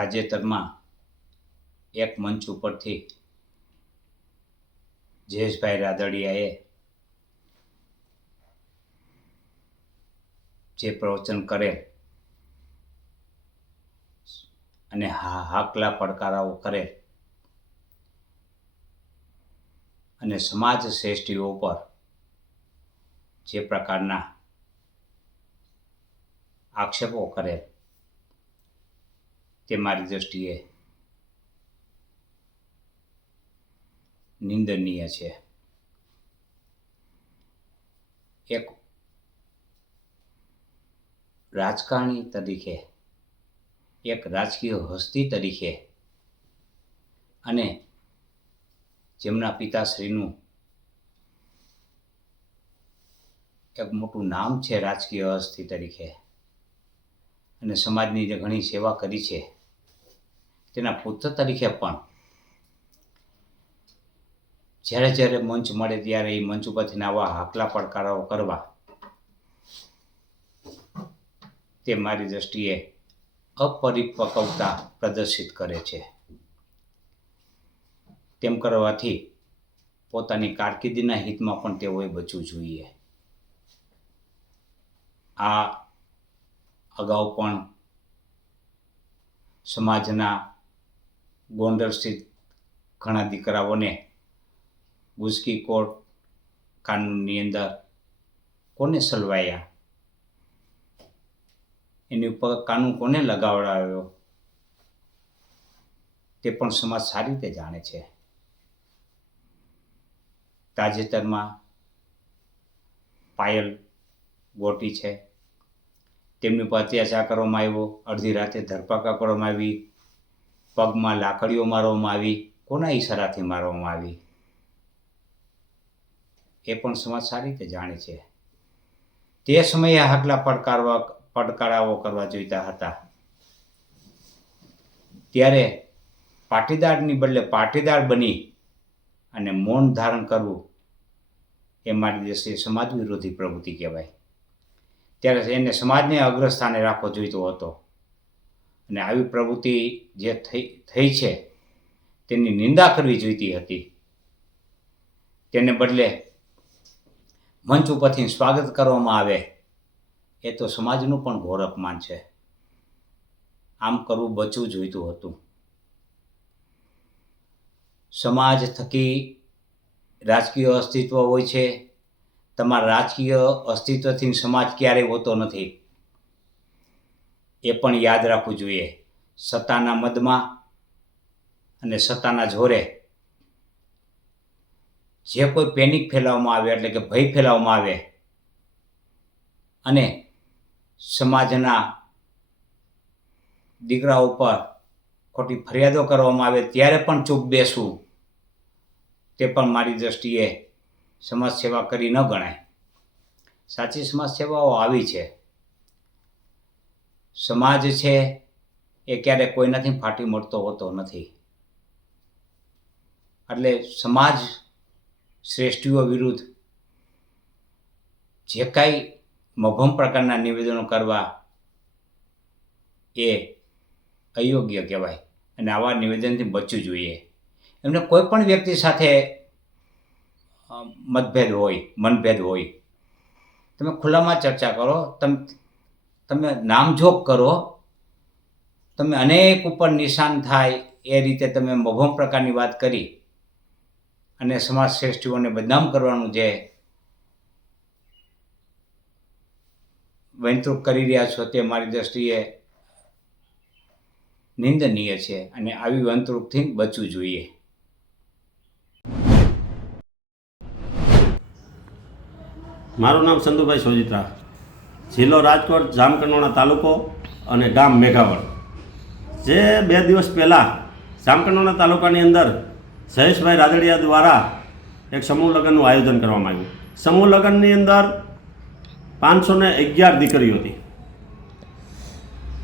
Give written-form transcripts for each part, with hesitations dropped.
તાજેતરમાં એક મંચ ઉપરથી જયેશભાઈ રાદડિયાએ જે પ્રવચન કરેલ અને હાકલા પડકારાઓ કરેલ અને સમાજ શ્રેષ્ઠીઓ પર જે પ્રકારના આક્ષેપો કરેલ તે મારી દૃષ્ટિએ નિંદનીય છે. એક રાજકારણી તરીકે, એક રાજકીય હસ્તી તરીકે અને જેમના પિતાશ્રીનું એક મોટું નામ છે રાજકીય હસ્તી તરીકે અને સમાજની જે ઘણી સેવા કરી છે તેના પુત્ર તરીકે પણ જ્યારે જ્યારે મંચ મળે ત્યારે એ મંચ ઉપરથી આવા હાકલા પડકારાઓ કરવા તે મારી દૃષ્ટિએ અપરિપક્વતા પ્રદર્શિત કરે છે. તેમ કરવાથી પોતાની કારકિર્દીના હિતમાં પણ તેઓએ બચવું જોઈએ. આ અગાઉ પણ સમાજના ગોંડલ સ્થિત ઘણા દીકરાઓને ગુજકી કોર્ટ કાનૂનની અંદર કોને સલવાયા, એની ઉપર કાનૂન કોને લગાવડાવ્યો તે પણ સમાજ સારી રીતે જાણે છે. તાજેતરમાં પાયલ ગોટી છે, તેમની પર અત્યાચાર કરવામાં આવ્યો, અડધી રાતે ધરપકડ કરવામાં આવી, પગમાં લાકડીઓ મારવામાં આવી, કોના ઈશારાથી મારવામાં આવી એ પણ સમાજ સારી રીતે જાણે છે. તે સમયે હાકલા પડકારાઓ કરવા જોઈતા હતા ત્યારે પાટીદારની બદલે પાટીદાર બની અને મૌન ધારણ કરવું એ મારી દ્રષ્ટિએ સમાજ વિરોધી પ્રવૃત્તિ કહેવાય. ત્યારે એને સમાજને અગ્રસ્થાને રાખવો જોઈતો હતો અને આવી પ્રવૃત્તિ જે થઈ છે તેની નિંદા કરવી જોઈતી હતી. તેને બદલે મંચ ઉપરથી સ્વાગત કરવામાં આવે એ તો સમાજનું પણ ઘોર અપમાન છે. આમ કરવું બચવું જોઈતું હતું. સમાજ થકી રાજકીય અસ્તિત્વ હોય છે. તમારા રાજકીય અસ્તિત્વથી સમાજ ક્યારેય હોતો નથી એ પણ યાદ રાખવું જોઈએ. સત્તાના મદમાં અને સત્તાના જોરે જે કોઈ પેનિક ફેલાવવામાં આવે એટલે કે ભય ફેલાવવામાં આવે અને સમાજના દીકરાઓ ઉપર ખોટી ફરિયાદો કરવામાં આવે ત્યારે પણ ચૂપ બેસવું તે પણ મારી દૃષ્ટિએ સમાજ સેવા કરી ન ગણાય. સાચી સમાજ સેવાઓ આવી છે. સમાજ છે એ ક્યારેય કોઈનાથી ફાટી મળતો હોતો નથી. એટલે સમાજ શ્રેષ્ઠીઓ વિરુદ્ધ જે કાંઈ મભમ પ્રકારના નિવેદનો કરવા એ અયોગ્ય કહેવાય અને આવા નિવેદનથી બચવું જોઈએ. એમને કોઈ પણ વ્યક્તિ સાથે મતભેદ હોય, મનભેદ હોય, તમે ખુલ્લામાં ચર્ચા કરો, તમે નામજોગ કરો, તમે અનેક ઉપર નિશાન થાય એ રીતે તમે મભમ પ્રકારની વાત કરી અને સમાજ શ્રેષ્ઠીઓને બદનામ કરવાનું જે વૈતૃક કરી રહ્યા છો તે મારી દૃષ્ટિએ નિંદનીય છે અને આવી વંતૃકથી બચવું જોઈએ. મારું નામ સંધુભાઈ સોજિત્રા, જિલ્લો રાજકોટ, જામકંડોરણા તાલુકો અને ગામ મેઘાવળ. જે 2 દિવસ પહેલાં જામકંડોરણા તાલુકાની અંદર જયેશભાઈ રાદડિયા દ્વારા એક સમૂહ લગ્નનું આયોજન કરવામાં આવ્યું. સમૂહ લગ્નની અંદર 511 દીકરીઓ હતી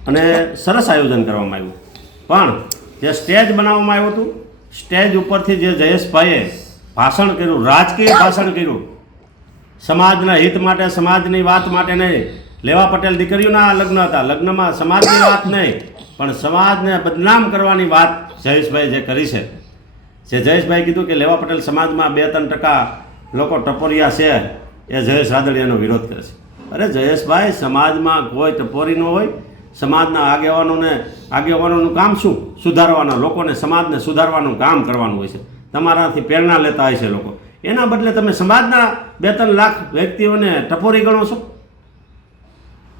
અને સરસ આયોજન કરવામાં આવ્યું. પણ જે સ્ટેજ બનાવવામાં આવ્યું હતું, સ્ટેજ ઉપરથી જે જયેશભાઈએ ભાષણ કર્યું, રાજકીય ભાષણ કર્યું, સમાજના હિત માટે, સમાજની વાત માટે નહીં, લેવા પટેલ દીકરીઓના લગ્ન હતા, લગ્નમાં સમાજની વાત નહીં, પણ સમાજને બદનામ કરવાની વાત જયેશભાઈ જે કરી છે, જે જયેશભાઈ કીધું કે લેવા પટેલ સમાજમાં 2-3% લોકો ટપોરિયા છે, એ જયેશ રાદડિયાનો વિરોધ કરે છે. અરે જયેશભાઈ, સમાજમાં કોઈ ટપોરી ન હોય. સમાજના આગેવાનોનું કામ શું? સુધારવાના, લોકોને સમાજને સુધારવાનું કામ કરવાનું હોય છે. તમારાથી પ્રેરણા લેતા હોય છે લોકો. એના બદલે તમે સમાજના 2-3 લાખ વ્યક્તિઓને ટપોરી ગણો છો.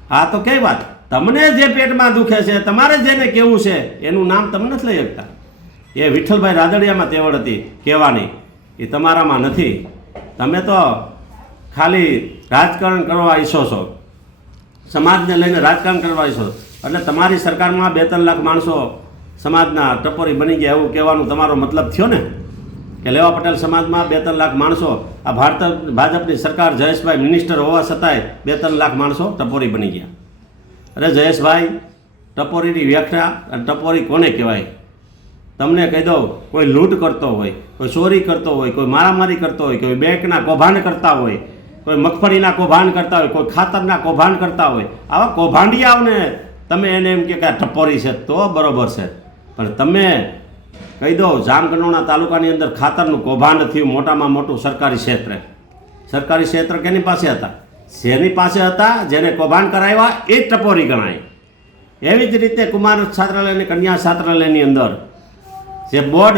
આ તો કઈ વાત? તમને જે પેટમાં દુખે છે, તમારે જેને કહેવું છે એનું નામ તમે નથી લઈ શકતા. એ વિઠ્ઠલભાઈ રાદડિયામાં તેવડ હતી કહેવાની, એ તમારામાં નથી. તમે તો ખાલી રાજકારણ કરવા ઈચ્છો છો, સમાજને લઈને રાજકારણ કરવા ઈચ્છો. એટલે તમારી સરકારમાં 2-3 લાખ માણસો સમાજના ટપોરી બની ગયા એવું કહેવાનું તમારો મતલબ થયો ને? કે લેવા પટેલ સમાજમાં 2-3 લાખ માણસો, આ ભાજપની સરકાર, જયેશભાઈ મિનિસ્ટર હોવા છતાંય 2-3 લાખ માણસો ટપોરી બની ગયા. અરે જયેશભાઈ, ટપોરીની વ્યાખ્યા અને ટપોરી કોને કહેવાય તમને કહી દઉં. કોઈ લૂંટ કરતો હોય, કોઈ ચોરી કરતો હોય, કોઈ મારામારી કરતો હોય, કોઈ બેંકના કૌભાંડ કરતા હોય, કોઈ મગફળીના કૌભાંડ કરતા હોય, કોઈ ખાતરના કૌભાંડ કરતા હોય, આવા કૌભાંડિયાઓને તમે એને એમ કે આ ટપોરી છે તો બરાબર છે. પણ તમે કહી દો, જામકંડોરણા તાલુકાની અંદર ખાતરનું કૌભાંડ થયું, મોટામાં મોટું સરકારી ક્ષેત્ર કેની પાસે હતા? જેની પાસે હતા, જેને કૌભાંડ કરાવ્યા એ જ ટપોરી ગણાય. એવી જ રીતે કુમાર છાત્રાલય અને કન્યા છાત્રાલયની અંદર જે બોર્ડ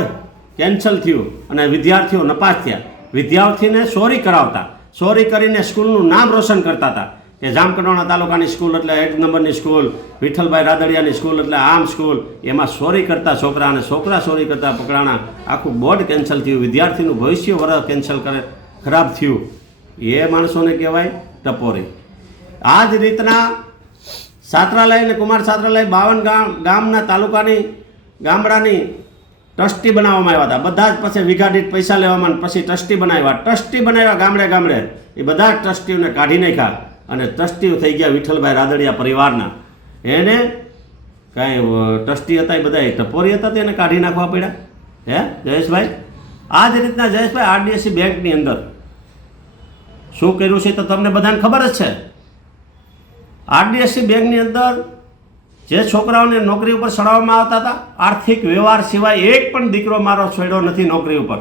કેન્સલ થયું અને વિદ્યાર્થીઓ નપાસ થયા, વિદ્યાર્થીને ચોરી કરાવતા, ચોરી કરીને સ્કૂલનું નામ રોશન કરતા હતા કે જામકંડોરણા તાલુકાની સ્કૂલ એટલે 1 નંબરની સ્કૂલ, વિઠ્ઠલભાઈ રાદડિયાની સ્કૂલ એટલે આમ સ્કૂલ. એમાં ચોરી કરતા છોકરા અને છોકરા ચોરી કરતા પકડાણા, આખું બોર્ડ કેન્સલ થયું, વિદ્યાર્થીનું ભવિષ્ય વર્ષ કેન્સલ ખરાબ થયું. એ માણસોને કહેવાય ટપોરી. આ જ રીતના છાત્રાલય અને કુમાર છાત્રાલય 52 ગામના તાલુકાની ગામડાની ટ્રસ્ટી બનાવવામાં આવ્યા હતા. બધા જ પછી વીઘા દીઠ પૈસા લેવામાં પછી ટ્રસ્ટી બનાવ્યા ગામડે. એ બધા જ ટ્રસ્ટીઓને કાઢી નાખ્યા અને ટ્રસ્ટીઓ થઈ ગયા વિઠ્ઠલભાઈ રાદડિયા પરિવારના. એને કાંઈ ટ્રસ્ટી હતા એ બધા ટપોરી હતા, તેને કાઢી નાખવા પડ્યા. હે જયેશભાઈ, આ જ રીતના જયેશભાઈ આરડીએસસી બેંકની અંદર શું કર્યું છે તો તમને બધાને ખબર જ છે. આરડીએસસી બેંકની અંદર જે છોકરાઓને નોકરી ઉપર ચડાવવામાં આવતા હતા, આર્થિક વ્યવહાર સિવાય એક પણ દીકરો મારો છોડ્યો નથી નોકરી ઉપર.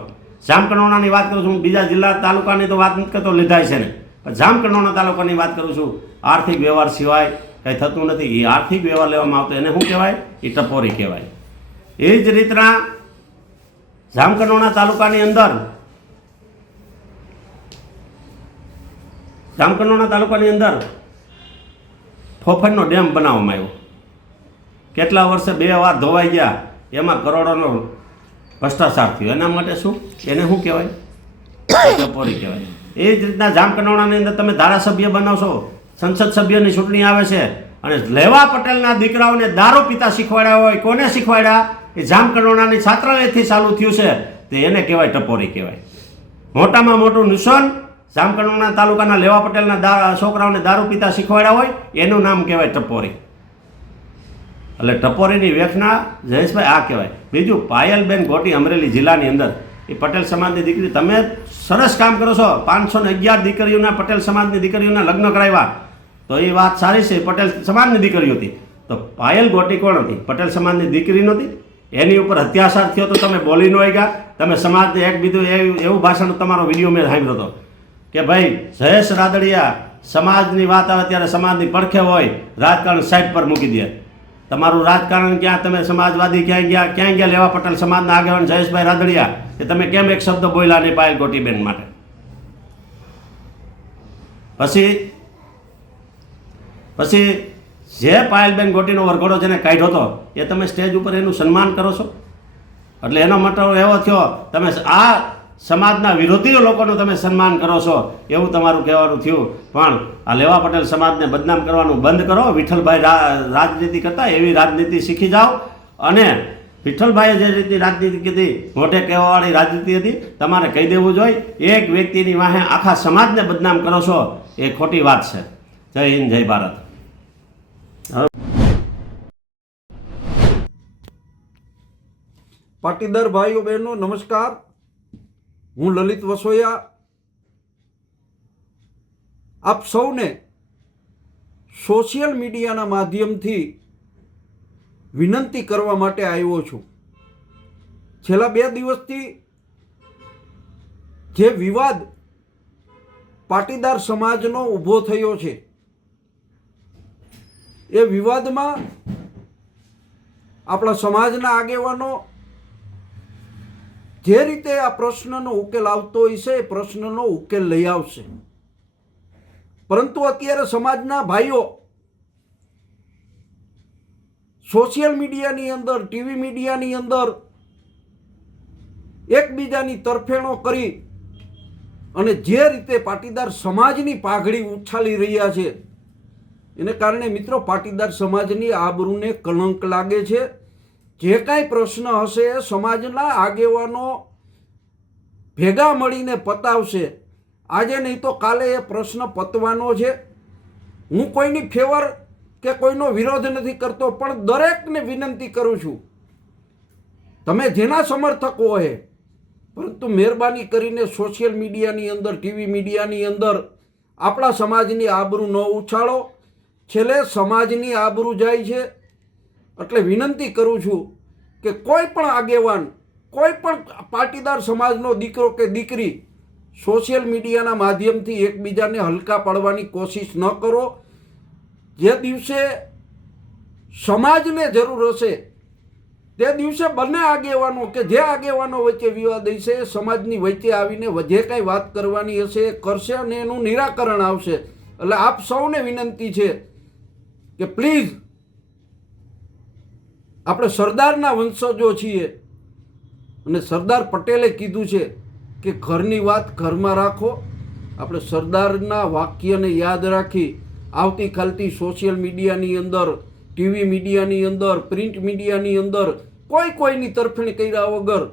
જામકંડોરણાની વાત કરું છું, બીજા જિલ્લા તાલુકાની તો વાત નથી કરતો, લીધાય છે ને. પણ જામકંડોરણા તાલુકાની વાત કરું છું, આર્થિક વ્યવહાર સિવાય કંઈ થતું નથી. એ આર્થિક વ્યવહાર લેવામાં આવતો એને શું કહેવાય? એ ટપોરી કહેવાય. એ જ રીતના જામકંડોરણા તાલુકાની અંદર ફોફનનો ડેમ બનાવવામાં આવ્યો. કેટલા વર્ષે 2 વાર ધોવાઈ ગયા, એમાં કરોડોનો ભ્રષ્ટાચાર થયો. એના માટે શું? એને શું કહેવાય? ટપોરી કહેવાય. એ જ રીતના જામકંડોરણાની અંદર તમે ધારાસભ્ય બનાવશો, સંસદ સભ્યની ચૂંટણી આવે છે અને લેવા પટેલના દીકરાઓને દારૂ પીતા શીખવાડ્યા હોય. કોને શીખવાડ્યા? એ જામકંડોરણાની છાત્રાલયથી ચાલુ થયું છે, તો એને કહેવાય ટપોરી કહેવાય. મોટામાં મોટું નિશાન જામકંડોરણા તાલુકાના લેવા પટેલના છોકરાઓને દારૂ પીતા શીખવાડ્યા હોય, એનું નામ કહેવાય ટપોરી. એટલે ટપોરીની વ્યાખ્યા જયેશભાઈ આ કહેવાય. બીજું, પાયલબેન ગોટી અમરેલી જિલ્લાની અંદર એ પટેલ સમાજની દીકરી, તમે સરસ કામ કરો છો. 511 દીકરીઓના પટેલ સમાજની દીકરીઓના લગ્ન કરાવ્યા, તો એ વાત સારી છે, પટેલ સમાજની દીકરીઓ હતી. તો પાયલ ગોટી કોણ હતી? પટેલ સમાજની દીકરી નહોતી? એની ઉપર અત્યાચાર થયો તો તમે બોલી ન ગયા. તમે સમાજને એક બીજું એવું ભાષણ, તમારો વિડીયો મેં સાંભળ્યો હતો કે ભાઈ જયેશ રાદડિયા સમાજની વાત આવે ત્યારે સમાજની પડખે હોય, રાજકારણ સાઈડ પર મૂકી દે. તમારું રાજકારણ ક્યાં? તમે સમાજવાદી ક્યાં ગયા? લેવા પટેલ સમાજના આગેવાન જયેશભાઈ રાદડિયા, કે તમે કેમ એક શબ્દ બોલ્યા નહીં પાયલ ગોટીબેન માટે? પછી જે પાયલબેન ગોટીનો વરઘોડો જેને કાઢ્યો હતો, એ તમે સ્ટેજ ઉપર એનું સન્માન કરો છો. એટલે એનો મતલબ એવો થયો, તમે આ સમાજના વિરોધી લોકોનું તમે સન્માન કરો છો, એવું તમારું કહેવાનું થયું. પણ આ લેવા પટેલ સમાજને બદનામ કરવાનું બંધ કરો. વિઠ્ઠલભાઈ રાજનીતિ કરતા એવી રાજનીતિ શીખી જાઓ. અને વિઠ્ઠલભાઈએ જે રીતની રાજનીતિ કીધી, મોઢે કહેવાવાળી રાજનીતિ હતી, તમારે કહી દેવું જોઈએ. એક વ્યક્તિની વાહે આખા સમાજને બદનામ કરો છો, એ ખોટી વાત છે. જય હિન્દ, જય ભારત. પાટીદાર ભાઈઓ બહેનો નમસ્કાર. હું લલિત વસોયા આપ સૌને સોશિયલ મીડિયાના માધ્યમથી વિનંતી કરવા માટે આવ્યો છું. છેલ્લા 2 દિવસથી જે વિવાદ પાટીદાર સમાજનો ઊભો થયો છે, એ વિવાદમાં આપણા સમાજના આગેવાનો જે રીતે આ પ્રશ્નનો ઉકેલ આવતો હોય છે એ પ્રશ્નનો ઉકેલ લઈ આવશે. પરંતુ અત્યારે સમાજના ભાઈઓ સોશિયલ મીડિયાની અંદર, ટીવી મીડિયાની અંદર એકબીજાની તરફેણો કરી અને જે રીતે પાટીદાર સમાજની પાઘડી ઉછાળી રહ્યા છે, એને કારણે મિત્રો પાટીદાર સમાજની આબરૂને કલંક લાગે છે. જે કાંઈ પ્રશ્ન હશે એ સમાજના આગેવાનો ભેગા મળીને પતાવશે. આજે નહીં તો કાલે એ પ્રશ્ન પતવાનો છે. હું કોઈની ફેવર કે કોઈનો વિરોધ નથી કરતો, પણ દરેકને વિનંતી કરું છું, તમે જેના સમર્થકો હોય, પરંતુ મહેરબાની કરીને સોશિયલ મીડિયાની અંદર, ટીવી મીડિયાની અંદર આપણા સમાજની આબરૂ ન ઉછાળો. છેલ્લે સમાજની આબરૂ જાય છે. એટલે વિનંતી કરું છું કે કોઈ પણ આગેવાન, કોઈ પણ પાટીદાર સમાજનો દીકરો કે દીકરી સોશિયલ મીડિયાના માધ્યમથી એકબીજાને હલકા પાડવાની કોશિશ ન કરો. જે દિવસે સમાજને જરૂર હશે તે દિવસે બંને આગેવાનો કે જે આગેવાનો વચ્ચે વિવાદ હશે એ સમાજની વચ્ચે આવીને જે કાંઈ વાત કરવાની હશે એ કરશે અને એનું નિરાકરણ આવશે. એટલે આપ સૌને વિનંતી છે કે પ્લીઝ, આપણે સરદારના વંશજો છીએ અને સરદાર પટેલે કીધું છે કે ઘરની વાત ઘરમાં રાખો. આપણે સરદારના વાક્યને યાદ રાખી આવતીકાલથી સોશિયલ મીડિયાની અંદર, ટીવી મીડિયાની અંદર, પ્રિન્ટ મીડિયાની અંદર કોઈની તરફેણ કર્યા વગર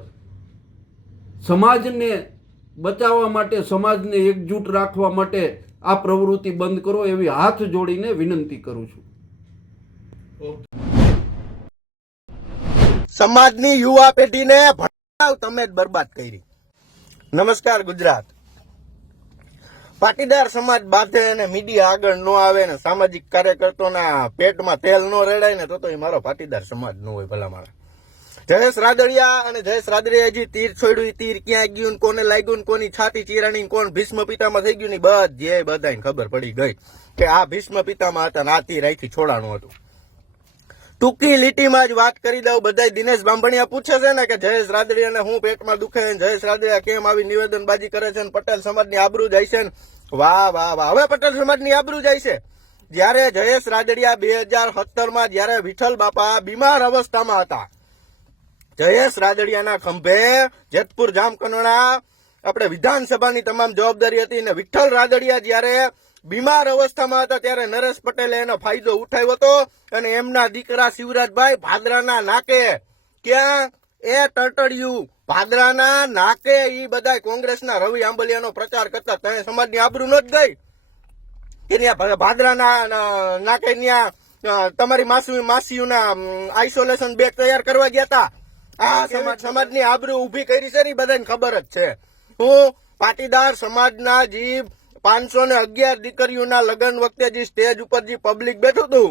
સમાજને બચાવવા માટે, સમાજને એકજૂટ રાખવા માટે આ પ્રવૃત્તિ બંધ કરો એવી હાથ જોડીને વિનંતી કરું છું. સમાજની યુવા પેઢીને ભણાવ તમે જ બરબાદ કરી. નમસ્કાર ગુજરાત. પાટીદાર સમાજ બાંધે અને મીડિયા આગળ ન આવે ને સામાજિક કાર્યકર્તાઓના પેટમાં તેલ ન રેડાય ને તો એ મારો પાટીદાર સમાજ ન હોય. ભલા મારા જયેશ રાદડિયા અને જયેશ રાદડિયાજી તીર છોડ્યું, તીર ક્યાં ગયું ને કોને લાગ્યું ને કોની છાતી ચીરાણી કોણ ભીષ્મ પિતામાં થઈ ગયું ને બધાને ખબર પડી ગઈ કે આ ભીષ્મ પિતામાં હતા ને આ તીર અહીંથી છોડાનું હતું. ટૂંકી લીટીમાં જ વાત કરી દઉં. બધા દિનેશ બાંભણિયા પૂછે છે ને કે જયેશ રાદડિયાને હું પેટમાં દુખે છે, જયેશ રાદડિયા કેમ આવી નિવેદનબાજી કરે છે, પટેલ સમાજની આબરૂ જાય છે. વાહ વાહ વાહ. હવે પટેલ સમાજની આબરૂ જાય છે. જયારે જયેશ રાદડિયા 2017માં જયારે વિઠ્ઠલ બાપા બીમાર અવસ્થામાં હતા, જયેશ રાદડિયાના ખંભે જેતપુર જામકંડોરણા આપણે વિધાનસભાની તમામ જવાબદારી હતી ને વિઠ્ઠલ રાદડિયા જયારે બીમાર અવસ્થામાં હતા ત્યારે નરેશ પટેલે એનો ફાયદો ઉઠાવ્યો હતો અને એમના દીકરા શિવરાજભાઈ ભાદરાના નાકે, ક્યાં એ ટટડિયું ભાદરાના નાકે ઈ બધા કોંગ્રેસના રવિ આંબલિયાનો પ્રચાર કરતા. ત્યાં સમાજની આબરૂ ન જ ગઈ કે ત્યાં ભાદરાના નાકે ત્યાં તમારી માસીઓના આઇસોલેશન બેગ તૈયાર કરવા ગયા હતા. આ સમાજની આબરૂ ઉભી કરી છે ને બધાને ખબર જ છે. હું પાટીદાર સમાજના જે 511 દીકરીઓના લગ્ન વખતે જે સ્ટેજ ઉપર જે પબ્લિક બેઠું હતું,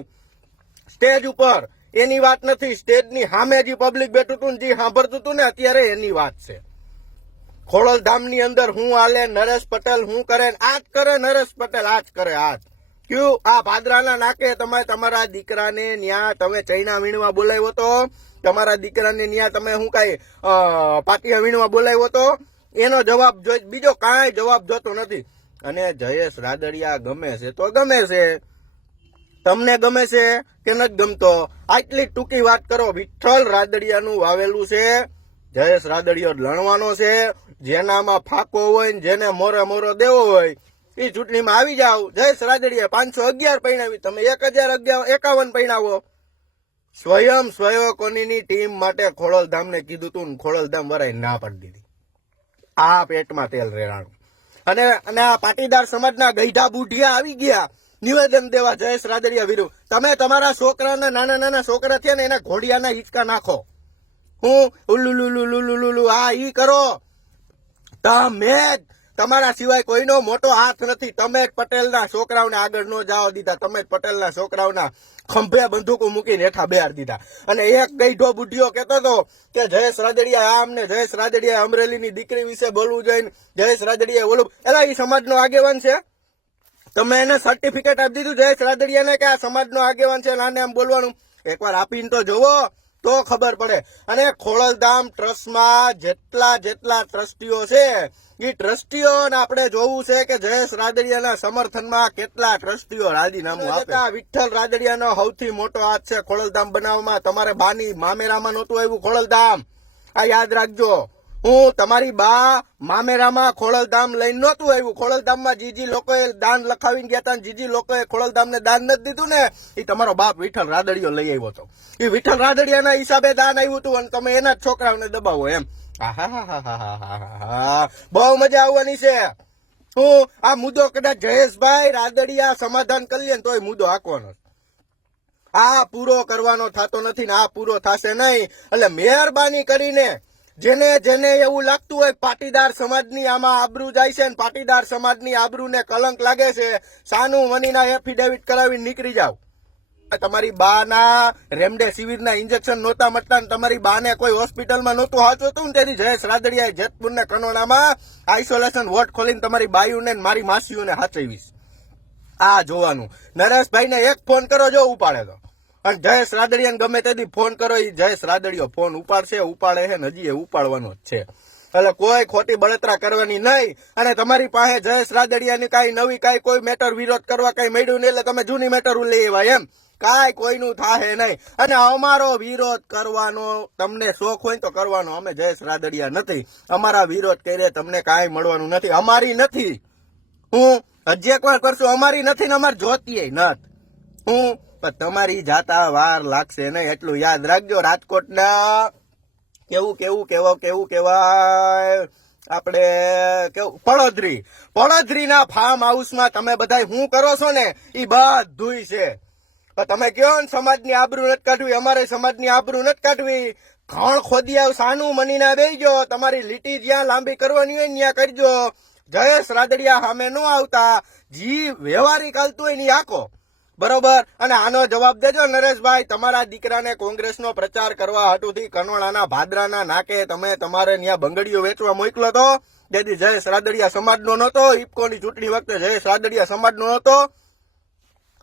સ્ટેજ ઉપર એની વાત નથી, સ્ટેજની સામે જે પબ્લિક બેઠું હતું જે સાંભળતું હતું ને અત્યારે એની વાત છે. ખોડલધામની અંદર હું હાલે, નરેશ પટેલ હું કરે, આજ કરે નરેશ પટેલ, આજ કરે આજ. ક્યું આ ભાદરાના નાકે તમે તમારા દીકરાને ન્યા તમે ચૈના વીણવા બોલાવ્યો તો, તમારા દીકરાને ન્યા તમે શું કાંઈ પાટિયા વીણવા બોલાવ્યો તો, એનો જવાબ જોઈ, બીજો કાંઈ જવાબ જોતો નથી. અને જયેશ રાદડિયા ગમે છે તો ગમે છે, તમને ગમે છે કે નથી ગમતો? આટલી ટૂંકી વાત કરો. વિઠ્ઠલ રાદડિયાનું વાવેલું છે, જયેશ રાદડિયો લણવાનો છે. જેનામાં ફાકો હોય ને જેને મોરો દેવો હોય એ ચૂંટણીમાં આવી જાવ. જયેશ રાદડિયા 511 પૈણાવી, તમે 1051 પૈણાવો. સ્વયં સેવકોની ટીમ માટે ખોડલધામને કીધું તું ને ખોડલધામ વરાઈ ના પાડી દીધી. આ પેટમાં તેલ રેડાણું. અને આ પાટીદાર સમાજના ગઈઢા બુઢિયા આવી ગયા નિવેદન દેવા જયેશ રાદડિયા વિરુદ્ધ. તમે તમારા છોકરાના નાના છોકરા થયા ને એના ઘોડિયાના હિંચકા નાખો. હું ઉલ્લુલુલુલુલુલુ આ ઈ કરો. તમે તમારા સિવાય કોઈનો મોટો હાથ નથી. તમે જ પટેલના છોકરાઓને આગળ ન જવા દીધા, તમે જ પટેલના છોકરાઓના ખંભે બંદૂકો મૂકીને હેઠા બેહાર દીધા. અને એક ગઈઢો બુઢિયો કહેતો હતો કે જયેશ રાદડિયા આમ ને જયેશ રાદડિયા અમરેલીની દીકરી વિશે બોલવું જોઈએ, જયેશ રાદડિયા ઓલું. એલા એ સમાજનો આગેવાન છે, તમે એને સર્ટિફિકેટ આપી દીધું જયેશ રાદડિયાને કે આ સમાજનો આગેવાન છે, નાને એમ બોલવાનું? એકવાર આપીને તો જોવો તો ખબર પડે. અને ખોડલધામ ટ્રસ્ટમાં જેટલા ટ્રસ્ટીઓ છે એ ટ્રસ્ટીઓને આપણે જોવું છે કે જયેશ રાદડિયાના સમર્થનમાં કેટલા ટ્રસ્ટીઓ રાજીનામું આપે. વિઠ્ઠલ રાદડિયાનો સૌથી મોટો હાથ છે ખોડલધામ બનાવવામાં. તમારે બાની મામેરામાં નહોતું આવ્યું ખોડલધામ, આ યાદ રાખજો. હું તમારી બા મામેરામાં ખોડલધામ લઈને નહોતું આવ્યું. ખોડલધામમાં જીજી લોકોએ દાન લખાવીને ગયા હતા, જીજી લોકોએ ખોડલધામને દાન નથી દીધું ને, એ તમારો બાપ વિઠ્ઠલ રાદડિયો લઈ આવ્યો હતો. એ વિઠ્ઠલ રાદડિયાના હિસાબે દાન આવ્યું હતું અને તમે એના જ છોકરાઓને દબાવો એમ. બહુ મજા આવવાની છે. હું આ મુદ્દો કદાચ જયેશભાઈ રાદડિયા સમાધાન કરી લે ને તોય મુદ્દો આંકવાનો, આ પૂરો કરવાનો થતો નથી ને આ પૂરો થશે નહીં. એટલે મહેરબાની કરીને જેને એવું લાગતું હોય પાટીદાર સમાજની આમાં આબરૂ જાય છે ને પાટીદાર સમાજની આબરૂને કલંક લાગે છે, સાનું મનીના એફિડેવિટ કરાવીને નીકળી જાવ. તમારી બાના રેમડેસિવિરના ઇન્જેક્શન નહોતા મળતા ને તમારી બાને કોઈ હોસ્પિટલમાં નહોતું હાચવતું ને તેથી જયેશ રાદડિયાએ જેતપુર ને કનોડામાં આઇસોલેશન વોર્ડ ખોલીને તમારી બાયુને મારી માસીઓને હાચવીશ. આ જોવાનું. નરેશભાઈને એક ફોન કરો જો ઉપાડે તો, અને જયેશ રાદડિયાને ગમે તેથી ફોન કરો, એ જયેશ રાદડિયો ફોન ઉપાડે છે ને હજી એ ઉપાડવાનો જ છે. એટલે કોઈ ખોટી બળતરા કરવાની નહીં. અને તમારી પાસે જયેશ રાદડિયાની કાંઈ નવી કાંઈ કોઈ મેટર વિરોધ કરવા કાંઈ મળ્યું નહીં એટલે તમે જૂની મેટર લઈ આવ્યા એમ. કાંઈ કોઈનું થાહે નહીં. અને અમારો વિરોધ કરવાનો તમને શોખ હોય તો કરવાનો, અમે જયેશ રાદડિયા નથી. અમારા વિરોધ કરે તમને કાંઈ મળવાનું નથી, અમારી નથી. હું હજી એકવાર કરશું, અમારી નથી ને અમારે જોતીએ નથી. હું તમારી જાતા વાર લાગશે નહીં, એટલું યાદ રાખજો. રાજકોટના કેવું કહેવાય આપણે પડોદરીના ફાર્મ હાઉસમાં તમે બધા શું કરો છો ને એ બધુંય છે. તમે કયો ને સમાજની આબરૂ નથી કાઢવી, અમારે સમાજની આબરૂ નથી કાઢવી. ઘણ ખોદી આવ સાનું મનીના બેસી ગયો, તમારી લીટી જ્યાં લાંબી કરવાની હોય ને ત્યાં કરજો. જયેશ રાદડિયા સામે ન આવતા, જી વ્યવહારિક હાલતું હોય ને આખો બરોબર. અને આનો જવાબ દેજો નરેશભાઈ. તમારા દીકરાને કોંગ્રેસનો પ્રચાર કરવા હાટુથી કનોડાના ભાદરાના નાકે તમે તમારે ત્યાં બંગડીઓ વેચવા મોકલો તો, જેથી જયેશ રાદડિયા સમાજનો નહોતો. ઇફકોની ચૂંટણી વખતે જયેશ રાદડિયા સમાજનો નહોતો.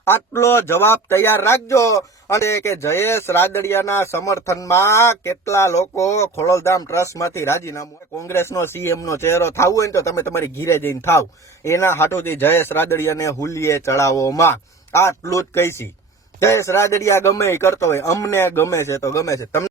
આટલો જવાબ તૈયાર રાખજો. અને કે જયેશ રાદડિયાના સમર્થનમાં કેટલા લોકો ખોડલધામ ટ્રસ્ટમાંથી રાજીનામું, કોંગ્રેસનો સીએમનો ચહેરો થવું હોય ને તો તમે તમારી ઘીરે જઈને થાવ. એના હાટુથી જયેશ રાદડિયાને હુલીએ ચડાવોમાં આટલું જ કહીશી. જયેશ રાદડિયા ગમે એ કરતો હોય, અમને ગમે છે તો ગમે છે. તમને